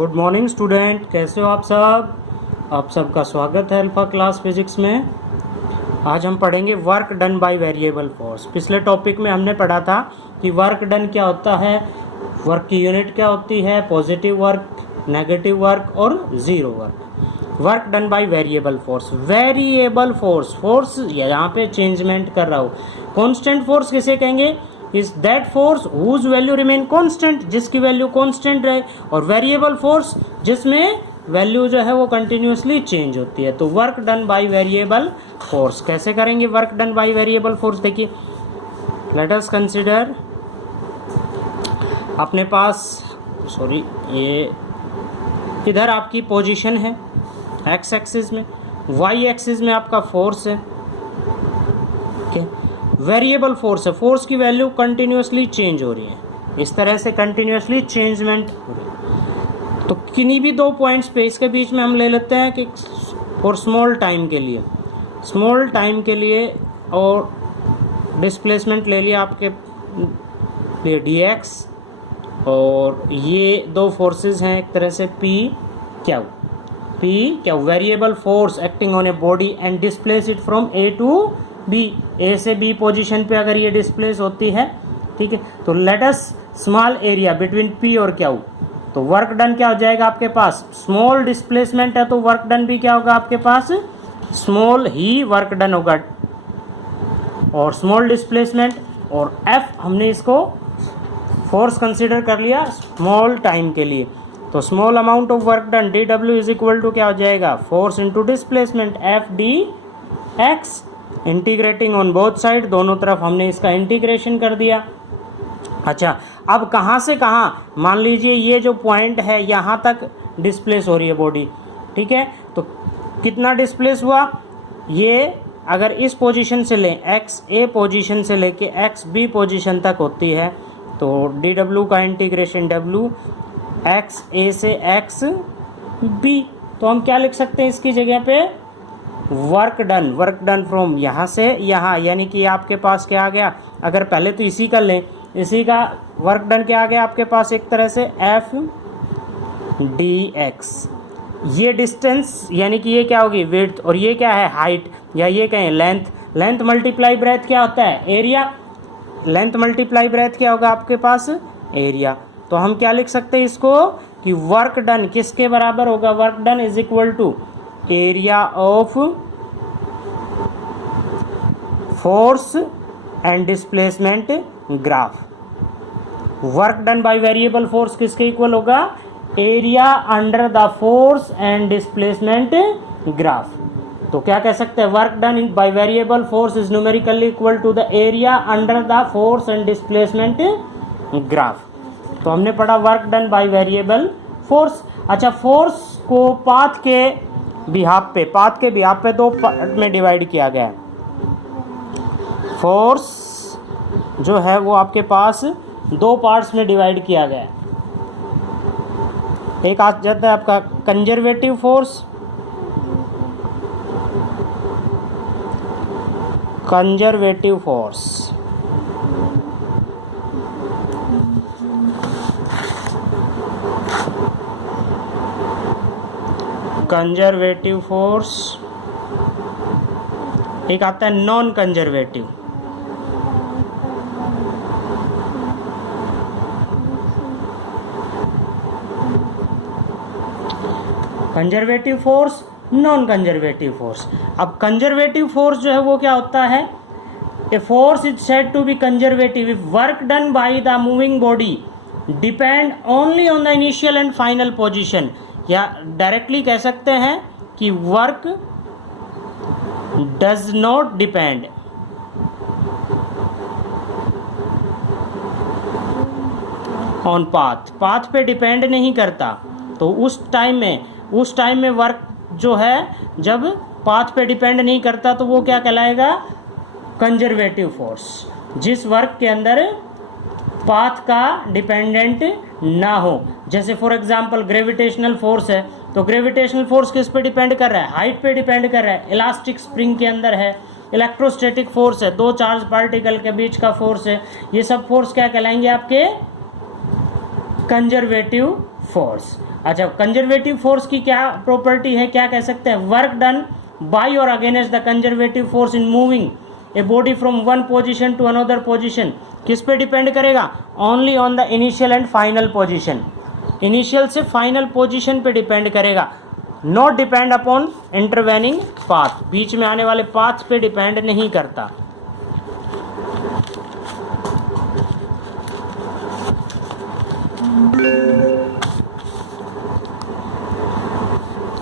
Good morning student, कैसे हो आप सब। आप सबका स्वागत है अल्फा क्लास फिजिक्स में। आज हम पढ़ेंगे work done by variable force. पिछले टॉपिक में हमने पढ़ा था कि वर्क डन क्या होता है, वर्क की यूनिट क्या होती है, पॉजिटिव वर्क, नेगेटिव वर्क और zero work. Work done by variable force, variable force, force यहाँ पे चेंजमेंट कर रहा हो। कॉन्स्टेंट फोर्स किसे कहेंगे, is that force whose value remain constant, जिसकी वैल्यू कांस्टेंट रहे, और वेरिएबल फोर्स जिसमें वैल्यू जो है वो कंटिन्यूसली चेंज होती है। तो work done by variable force कैसे करेंगे, work done by variable force देखिए, लेट अस कंसीडर अपने पास ये इधर आपकी पोजीशन है एक्स एक्सिस में, वाई एक्सिस में आपका फोर्स है, ठीक है। वेरिएबल फोर्स है, फोर्स की वैल्यू कंटिन्यूसली चेंज हो रही है, इस तरह से कंटिन्यूसली चेंजमेंट हो रही है। तो किन्हीं भी दो पॉइंट्स पे इसके बीच में हम ले लेते हैं कि फॉर स्मॉल टाइम के लिए और डिस्प्लेसमेंट ले लिया आपके लिए dx, और ये दो फोर्सेस हैं एक तरह से P क्या variable force acting on a body and displace it from A to B, A से B पोजीशन पे अगर ये डिस्प्लेस होती है, ठीक है, तो let us small area between P और Q, तो वर्क डन क्या हो जाएगा आपके पास, स्मॉल डिस्प्लेसमेंट है तो वर्क डन भी क्या होगा आपके पास, स्मॉल ही वर्क डन होगा। और स्मॉल डिस्प्लेसमेंट और F हमने इसको फोर्स कंसीडर कर लिया स्मॉल टाइम के लिए, तो small amount of work done dW is equal to क्या हो जाएगा, force into displacement F dx, integrating on both side, दोनों तरफ हमने इसका इंटीग्रेशन कर दिया। अच्छा, अब कहाँ से कहाँ, मान लीजिए ये जो पॉइंट है यहाँ तक डिस्प्लेस हो रही है बॉडी, ठीक है, तो कितना डिस्प्लेस हुआ, ये अगर इस पोजीशन से लें, एक्स ए पोजीशन से लेके एक्स बी पोजीशन तक होती है, तो dW का इंटीग्रेशन W एक्स ए से एक्स बी, तो हम क्या लिख सकते हैं इसकी जगह पे, वर्क डन फ्रॉम यहाँ से यहाँ, यानी कि आपके पास क्या आ गया, अगर पहले तो इसी का लें, इसी का वर्क डन क्या आ गया आपके पास, एक तरह से F dx, ये डिस्टेंस यानी कि ये क्या होगी विड्थ, और ये क्या है हाइट, या ये कहें लेंथ मल्टीप्लाई ब्रेथ क्या होता है, एरिया, लेंथ मल्टीप्लाई ब्रेथ क्या होगा आपके पास, एरिया। तो हम क्या लिख सकते हैं इसको कि वर्क डन किसके बराबर होगा, work done is equal to area of force and displacement graph. Work done by variable force किसके इक्वल होगा, area under the force and displacement graph. तो क्या कह सकते हैं, work done by variable force is numerically equal to the area under the force and displacement graph. तो हमने पढ़ा work done by variable force. अच्छा, फोर्स को पाथ के बिहाफ पे दो पार्ट में डिवाइड किया गया है। फोर्स जो है वो आपके पास दो पार्ट्स में डिवाइड किया गया है। एक आ जाता है आपका कंजर्वेटिव फोर्स, कंजर्वेटिव फोर्स एक आता है non conservative. Conservative force, non conservative force. अब कंजर्वेटिव फोर्स जो है वो क्या होता है, a force is said to be conservative if work done by the moving body depend only on the initial and final position, या directly कह सकते हैं कि work does not depend on path पे डिपेंड नहीं करता। तो उस टाइम में वर्क जो है जब पाथ पे डिपेंड नहीं करता तो वो क्या कहलाएगा, कंजर्वेटिव फोर्स। जिस वर्क के अंदर पाथ का डिपेंडेंट ना हो, जैसे फॉर एग्जांपल ग्रेविटेशनल फोर्स है, तो ग्रेविटेशनल फोर्स किस पे डिपेंड कर रहा है, हाइट पे डिपेंड कर रहा है, इलास्टिक स्प्रिंग के अंदर है, इलेक्ट्रोस्टैटिक फोर्स है, दो चार्ज पार्टिकल के बीच का फोर्स है, ये सब फोर्स क्या कहलाएंगे आपके कंजर्वेटिव फोर्स। अच्छा, कंजर्वेटिव फोर्स की क्या प्रॉपर्टी है, क्या कह सकते हैं, वर्क डन बाय और against the conservative force in moving a body from one position to another position किस पे डिपेंड करेगा, only on the initial and final position, initial से फाइनल पोजीशन पे डिपेंड करेगा, not depend upon intervening path, बीच में आने वाले पाथ पे डिपेंड नहीं करता।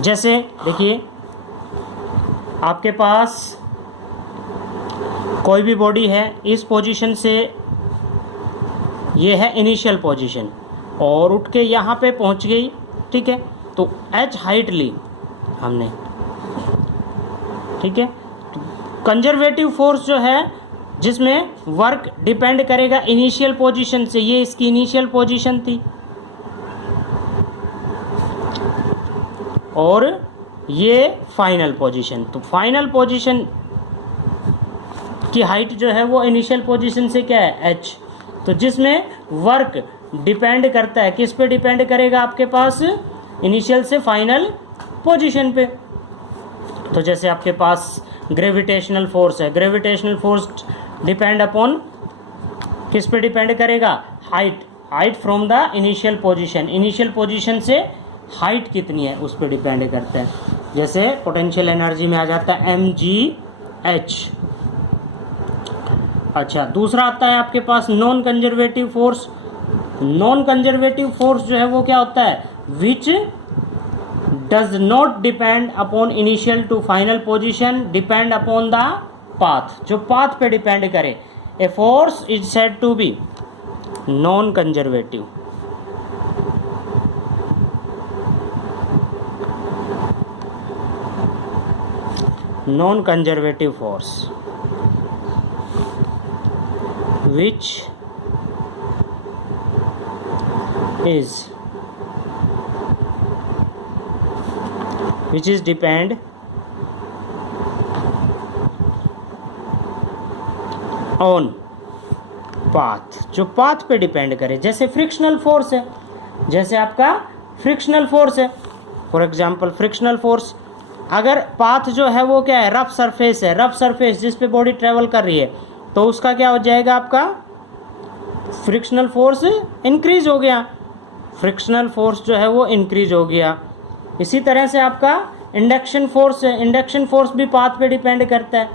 जैसे देखिए आपके पास कोई भी बॉडी है, इस पोजीशन से ये है इनिशियल पोजीशन और उठ के यहाँ पे पहुँच गई, ठीक है, तो h हाइट ली हमने, ठीक है। कंजर्वेटिव फोर्स जो है जिसमें वर्क डिपेंड करेगा इनिशियल पोजीशन से, ये इसकी इनिशियल पोजीशन थी और ये फाइनल पोजीशन, तो फाइनल पोजीशन की हाइट जो है वो इनिशियल पोजीशन से क्या है, h, तो जिसमें वर्क डिपेंड करता है, किस पे डिपेंड करेगा, आपके पास इनिशियल से फाइनल पोजीशन पे। तो जैसे आपके पास ग्रेविटेशनल फोर्स है, ग्रेविटेशनल फोर्स डिपेंड अपॉन किस पे डिपेंड करेगा, height from the initial position, initial position से हाइट कितनी है उस पर डिपेंड करता है। जैसे पोटेंशियल एनर्जी में आ जाता है mgh। अच्छा, दूसरा आता है आपके पास non conservative force. Non conservative force जो है वो क्या होता है, which does not depend upon initial to final position, depend upon the path, जो पाथ पे डिपेंड करे। A force is said to be non conservative. Non conservative force which is depend on path, जो path पे depend करे। जैसे frictional force है, जैसे आपका फ्रिक्शनल फोर्स है, फॉर एग्जांपल फ्रिक्शनल फोर्स, अगर पाथ जो है वो क्या है, रफ सरफेस है, रफ सरफेस जिस पे बॉडी ट्रेवल कर रही है, तो उसका क्या हो जाएगा, आपका फ्रिक्शनल फोर्स इंक्रीज हो गया, फ्रिक्शनल फोर्स जो है वो इंक्रीज हो गया। इसी तरह से आपका इंडक्शन फोर्स है, इंडक्शन फोर्स भी पाथ पे डिपेंड करता है।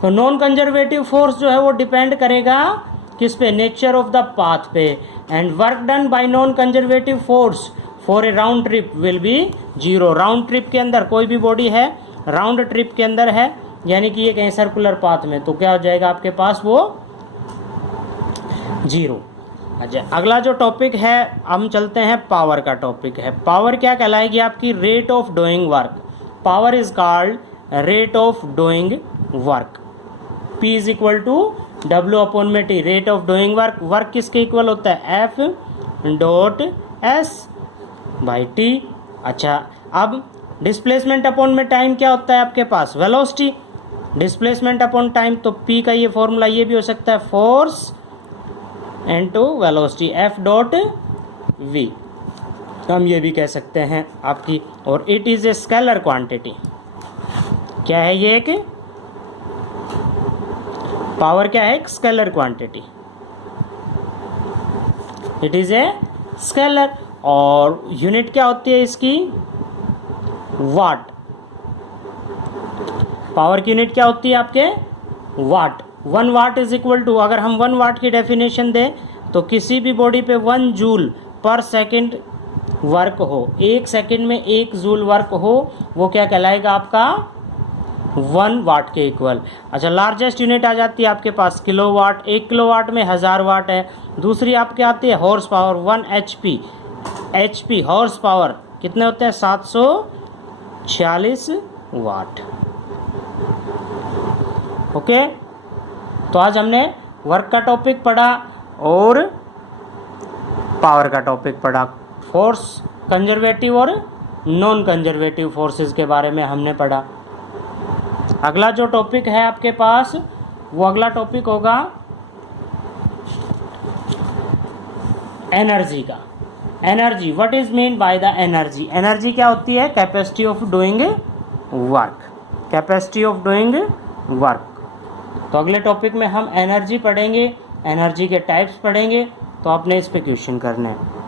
तो नॉन कंजर्वेटिव फोर्स जो है वो डिपेंड करेगा किस पे, नेचर ऑफ द पाथ पे। And work done bye non conservative force for A round trip will be zero. Round trip के अंदर कोई भी बॉडी है, राउंड ट्रिप के अंदर है, यानी कि ये कहीं सर्कुलर पाथ में, तो क्या हो जाएगा आपके पास, वो जीरो। अच्छा, अगला जो टॉपिक है हम चलते हैं पावर का टॉपिक है। पावर क्या कहलाएगी आपकी, rate of doing work. Power is called rate of doing work. P is equal to W upon में T, rate of doing work. Work किसके इक्वल होता है, F dot S by T। अच्छा, अब डिस्प्लेसमेंट अपॉन में time क्या होता है आपके पास, वेलोसिटी। डिस्प्लेसमेंट अपॉन टाइम, तो P का ये फॉर्मूला ये भी हो सकता है, force into velocity, F dot V, हम ये भी कह सकते हैं आपकी। और it is a scalar quantity. क्या है ये, एक पावर क्या है, एक scalar quantity, it is a scalar. और यूनिट क्या होती है इसकी, वाट। पावर की यूनिट क्या होती है आपके, वाट। 1 वाट इज इक्वल टू, अगर हम 1 वाट की डेफिनेशन दें तो किसी भी बॉडी पे 1 जूल पर सेकंड वर्क हो, 1 सेकंड में 1 जूल वर्क हो, वो क्या कहलाएगा आपका, 1 वाट के इक्वल। अच्छा, लार्जेस्ट यूनिट आ जाती है आपके पास किलोवाट। 1 किलोवाट में 1000 वाट है। दूसरी आपके आती है horse power, 1 HP horse power कितने होते हैं, 746 वाट। ओके, तो आज हमने वर्क का टॉपिक पढ़ा और पावर का टॉपिक पढ़ा। फोर्स कंजर्वेटिव और नॉन कंजर्वेटिव फोर्सेस के बारे में हमने पढ़ा। अगला जो टॉपिक है आपके पास, वो अगला टॉपिक होगा एनर्जी का। Energy, what is mean by the energy? Energy क्या होती है? Capacity of doing work, capacity of doing work. तो अगले टॉपिक में हम एनर्जी पढ़ेंगे, एनर्जी के टाइप्स पढ़ेंगे, तो आपने इस पे क्वेश्चन करने हैं।